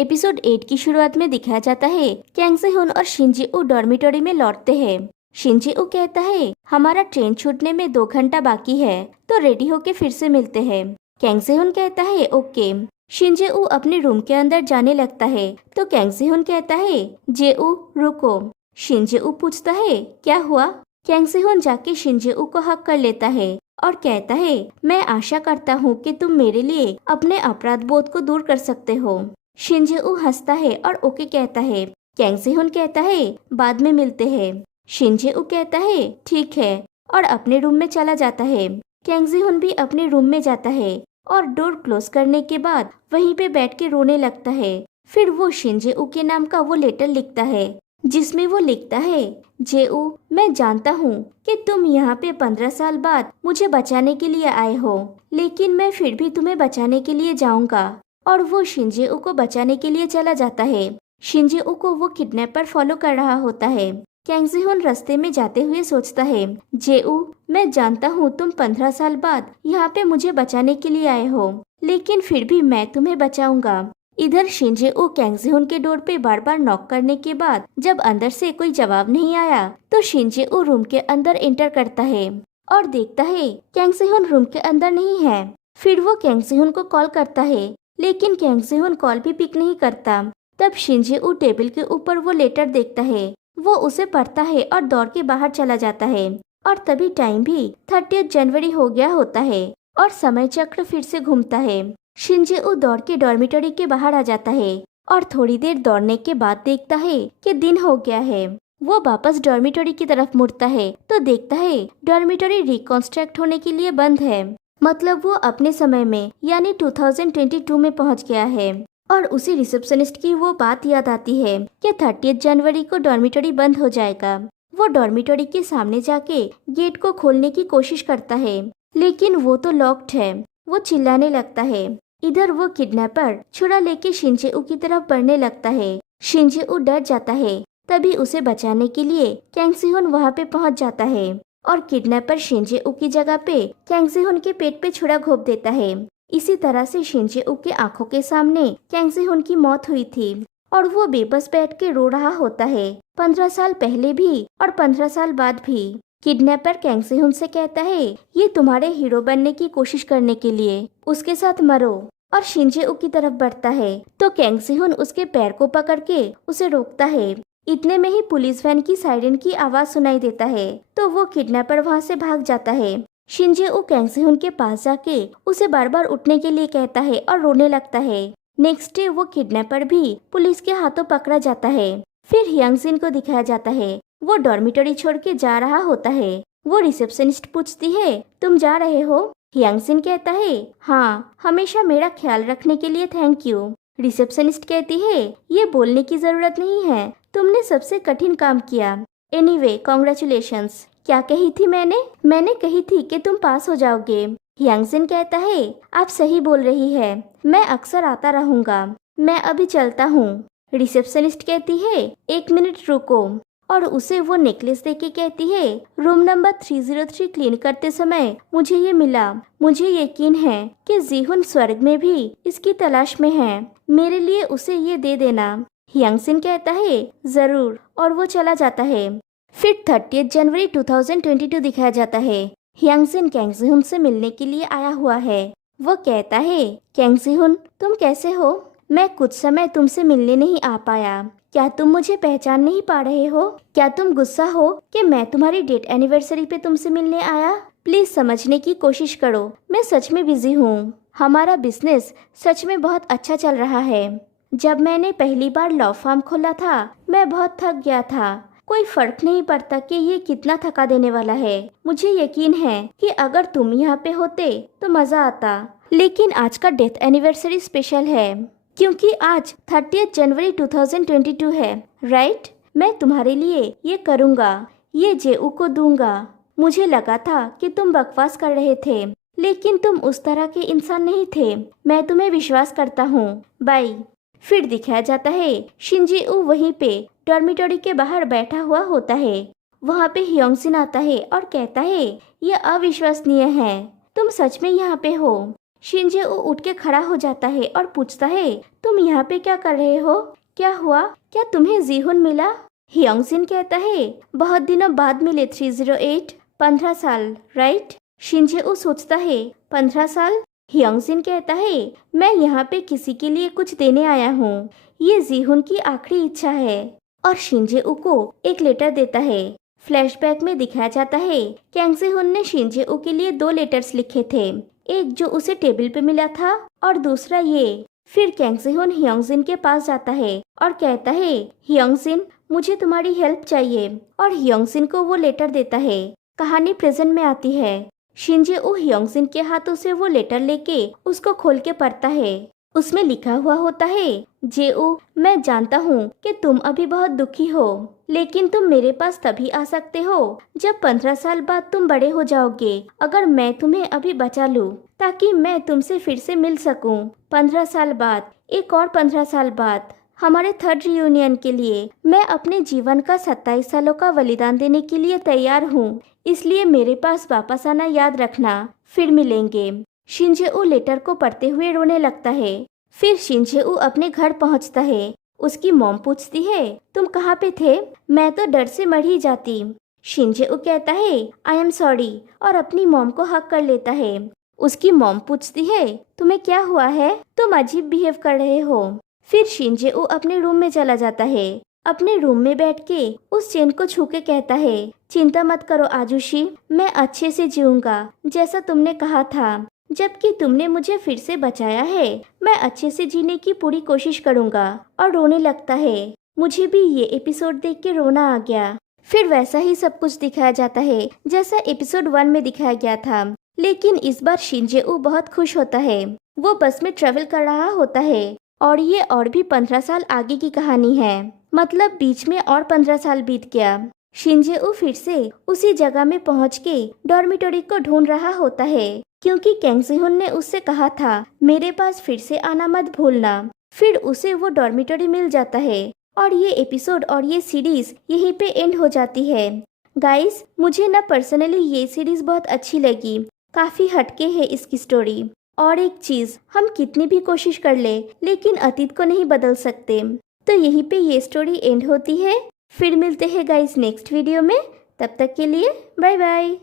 Episode 8 की शुरुआत में दिखाया जाता है कैंग से-हुन और शिन जी-ऊ डॉर्मिटरी में लौटते हैं। शिन जी-ऊ कहता है हमारा ट्रेन छूटने में 2 घंटा बाकी है, तो रेडी होके फिर से मिलते हैं। कैंग से-हुन कहता है ओके। शिन जी-ऊ अपने रूम के अंदर जाने लगता है तो कैंग से-हुन कहता है जे-ऊ रुको। शिन जी-ऊ पूछता है क्या हुआ। कैंग से-हुन जाके शिन जी-ऊ को हक कर लेता है और कहता है मैं आशा करता हूँ कि तुम मेरे लिए अपने अपराध बोध को दूर कर सकते हो। शिन जी-ऊ हंसता है और ओके कहता है। कैंग से-हुन कहता है बाद में मिलते हैं। शिन जी-ऊ कहता है ठीक है और अपने रूम में चला जाता है। कैंग से-हुन भी अपने रूम में जाता है और डोर क्लोज करने के बाद वहीं पे बैठ के रोने लगता है। फिर वो शिन जी-ऊ के नाम का वो लेटर लिखता है जिसमें वो लिखता है जे-ऊ मैं जानता हूँ कि तुम यहाँ पे 15 साल बाद मुझे बचाने के लिए आए हो, लेकिन मैं फिर भी तुम्हें बचाने के लिए जाऊंगा। और वो शिन जी-ऊ को बचाने के लिए चला जाता है। शिन जी-ऊ को वो किडनैपर फॉलो कर रहा होता है। कैंग से-हुन रास्ते में जाते हुए सोचता है जे-ऊ मैं जानता हूँ तुम 15 साल बाद यहाँ पे मुझे बचाने के लिए आए हो, लेकिन फिर भी मैं तुम्हें बचाऊंगा। इधर शिन जी-ऊ कैंग से-हुन के डोर पे बार बार नॉक करने के बाद जब अंदर से कोई जवाब नहीं आया तो शिन जी-ऊ रूम के अंदर एंटर करता है और देखता है कैंग से-हुन रूम के अंदर नहीं है। फिर वो कैंग से-हुन को कॉल करता है, लेकिन कैंग से-हुन कॉल भी पिक नहीं करता। तब शिन जी-ऊ टेबल के ऊपर वो लेटर देखता है, वो उसे पढ़ता है और दौड़ के बाहर चला जाता है। और तभी टाइम भी 30 जनवरी हो गया होता है और समय चक्र फिर से घूमता है। शिन जी-ऊ दौड़ के डॉर्मिटरी के बाहर आ जाता है और थोड़ी देर दौड़ने के बाद देखता है कि दिन हो गया है। वो वापस डॉर्मिटरी की तरफ मुड़ता है तो देखता है डॉर्मिटरी रिकॉन्स्ट्रक्ट होने के लिए बंद है, मतलब वो अपने समय में यानी 2022 में पहुंच गया है। और उसी रिसेप्शनिस्ट की वो बात याद आती है कि 30 जनवरी को डॉर्मिटरी बंद हो जाएगा। वो डॉर्मिटरी के सामने जाके गेट को खोलने की कोशिश करता है, लेकिन वो तो लॉक्ड है। वो चिल्लाने लगता है। इधर वो किडनैपर छुरा लेके शिन जी-ऊ की तरफ बढ़ने लगता है। शिन जी-ऊ डर जाता है। तभी उसे बचाने के लिए कैंग से-हुन वहाँ पे पहुँच जाता है और किडनैपर शिन जी-ऊ की जगह पे कैंग से-हुन के पेट पे छुरा घोंप देता है। इसी तरह से शिन जी-ऊ के आंखों के सामने कैंग से-हुन की मौत हुई थी और वो बेबस बैठ के रो रहा होता है, 15 साल पहले भी और 15 साल बाद भी। किडनैपर कैंग से-हुन से कहता है ये तुम्हारे हीरो बनने की कोशिश करने के लिए उसके साथ मरो, और शिन जी-ऊ की तरफ बढ़ता है तो कैंग से-हुन उसके पैर को पकड़ के उसे रोकता है। इतने में ही पुलिस वैन की सायरन की आवाज सुनाई देता है तो वो किडनैपर वहाँ से भाग जाता है। शिन जी-ऊ कैंग से-हुन के पास जाके उसे बार बार उठने के लिए कहता है और रोने लगता है। नेक्स्ट डे वो किडनैपर भी पुलिस के हाथों पकड़ा जाता है। फिर हियांग जिन को दिखाया जाता है, वो डॉर्मिटरी छोड़ के जा रहा होता है। वो रिसेप्शनिस्ट पूछती है तुम जा रहे हो। हियांग जिन कहता है हाँ, हमेशा मेरा ख्याल रखने के लिए थैंक यू। रिसेप्शनिस्ट कहती है ये बोलने की जरूरत नहीं है, तुमने सबसे कठिन काम किया। Anyway congratulations. क्या कही थी मैंने कही थी कि तुम पास हो जाओगे। हियांग जिन कहता है आप सही बोल रही है, मैं अक्सर आता रहूंगा, मैं अभी चलता हूँ। रिसेप्शनिस्ट कहती है 1 मिनट रुको, और उसे वो नेकलेस देके कहती है रूम नंबर 303 क्लीन करते समय मुझे ये मिला। मुझे यकीन है कि जी-हुन स्वर्ग में भी इसकी तलाश में है, मेरे लिए उसे ये दे देना। हियांग जिन कहता है जरूर, और वो चला जाता है। फिर 30 जनवरी 2022 दिखाया जाता है। हियांग जिन कैंग से-हुन से मिलने के लिए आया हुआ है। वो कहता है कैंग से-हुन तुम कैसे हो, मैं कुछ समय तुमसे मिलने नहीं आ पाया, क्या तुम मुझे पहचान नहीं पा रहे हो? क्या तुम गुस्सा हो कि मैं तुम्हारी डेट एनिवर्सरी पे तुमसे मिलने आया? प्लीज समझने की कोशिश करो, मैं सच में बिजी हूँ। हमारा बिजनेस सच में बहुत अच्छा चल रहा है। जब मैंने पहली बार लॉ फर्म खोला था मैं बहुत थक गया था। कोई फर्क नहीं पड़ता कि ये कितना थका देने वाला है। मुझे यकीन है कि अगर तुम यहाँ पे होते तो मजा आता, लेकिन आज का डेथ एनिवर्सरी स्पेशल है क्योंकि आज 30 जनवरी 2022 है, राइट? मैं तुम्हारे लिए ये करूँगा, ये जे-ऊ को दूंगा। मुझे लगा था कि तुम बकवास कर रहे थे, लेकिन तुम उस तरह के इंसान नहीं थे। मैं तुम्हें विश्वास करता हूँ, बाय। फिर दिखाया जाता है शिन जी-ऊ वहीं पे डॉर्मिटरी के बाहर बैठा हुआ होता है। वहाँ पे हियांग जिन आता है और कहता है ये अविश्वसनीय है, तुम सच में यहाँ पे हो। शिन जी-ऊ उठ के खड़ा हो जाता है और पूछता है तुम यहाँ पे क्या कर रहे हो? क्या हुआ? क्या तुम्हें जीहुन मिला? हियोंगजिन कहता है, बहुत दिनों बाद मिले 308, 15 साल, राइट? शिनजेऊ सोचता है, 15 साल? हियोंगजिन कहता है, मैं यहाँ पे किसी के लिए कुछ देने आया हूँ। ये जीहुन की आखिरी इच्छा है। और शिनजेऊ को एक लेटर देता है। फ्लैशबैक में दिखाया जाता है, कैंग सेहुन ने शिनजेऊ के लिए 2 लेटर्स लिखे थे, एक जो उसे टेबल पे मिला था और दूसरा ये। फिर कैंग सेहुन हियोंगजिन के पास जाता है और कहता है, हियोंगजिन मुझे तुम्हारी हेल्प चाहिए, और हियोंगजिन को वो लेटर देता है। कहानी प्रेजेंट में आती है। शिनजेऊ हियोंगजिन के हाथों से वो लेटर लेके उसको खोल के पढ़ता है। उसमें लिखा हुआ होता है, जेऊ, मैं जानता हूँ कि तुम अभी बहुत दुखी हो, लेकिन तुम मेरे पास तभी आ सकते हो जब 15 साल बाद तुम बड़े हो जाओगे। अगर मैं तुम्हें अभी बचा लूँ ताकि मैं तुमसे फिर से मिल सकूं 15 साल बाद, एक और 15 साल बाद, हमारे 3rd रियूनियन के लिए मैं अपने जीवन का 27 सालों का बलिदान देने के लिए तैयार हूँ। इसलिए मेरे पास वापस आना याद रखना, फिर मिलेंगे। शिनजेऊ लेटर को पढ़ते हुए रोने लगता है। फिर शिनजेऊ अपने घर पहुंचता है। उसकी मॉम पूछती है, तुम कहाँ पे थे? मैं तो डर से मर ही जाती। शिनजेऊ कहता है, आई एम सॉरी, और अपनी मॉम को हक कर लेता है। उसकी मॉम पूछती है, तुम्हें क्या हुआ है? तुम अजीब बिहेव कर रहे हो। फिर शिनजेऊ अपने रूम में चला जाता है। अपने रूम में बैठ के उस चेन को छू के कहता है, चिंता मत करो आजुशी, मैं अच्छे से जीऊंगा जैसा तुमने कहा था। जबकि तुमने मुझे फिर से बचाया है, मैं अच्छे से जीने की पूरी कोशिश करूंगा। और रोने लगता है। मुझे भी ये एपिसोड देख के रोना आ गया। फिर वैसा ही सब कुछ दिखाया जाता है जैसा एपिसोड 1 में दिखाया गया था, लेकिन इस बार शिनजेऊ बहुत खुश होता है। वो बस में ट्रेवल कर रहा होता है और ये और भी 15 साल आगे की कहानी है। मतलब बीच में और 15 साल बीत गया। शिनजेऊ फिर से उसी जगह में पहुंच के डॉर्मिटोरी को ढूंढ रहा होता है, क्योंकि कैंग सेहुन ने उससे कहा था, मेरे पास फिर से आना मत भूलना। फिर उसे वो डॉर्मिटोरी मिल जाता है और ये एपिसोड और ये सीरीज यहीं पे एंड हो जाती है। गाइस, मुझे ना पर्सनली ये सीरीज बहुत अच्छी लगी। काफी हटके है इसकी स्टोरी। और एक चीज, हम कितनी भी कोशिश कर ले लेकिन अतीत को नहीं बदल सकते। तो यहीं पे ये स्टोरी एंड होती है। फिर मिलते हैं गाइस नेक्स्ट वीडियो में। तब तक के लिए बाय बाय।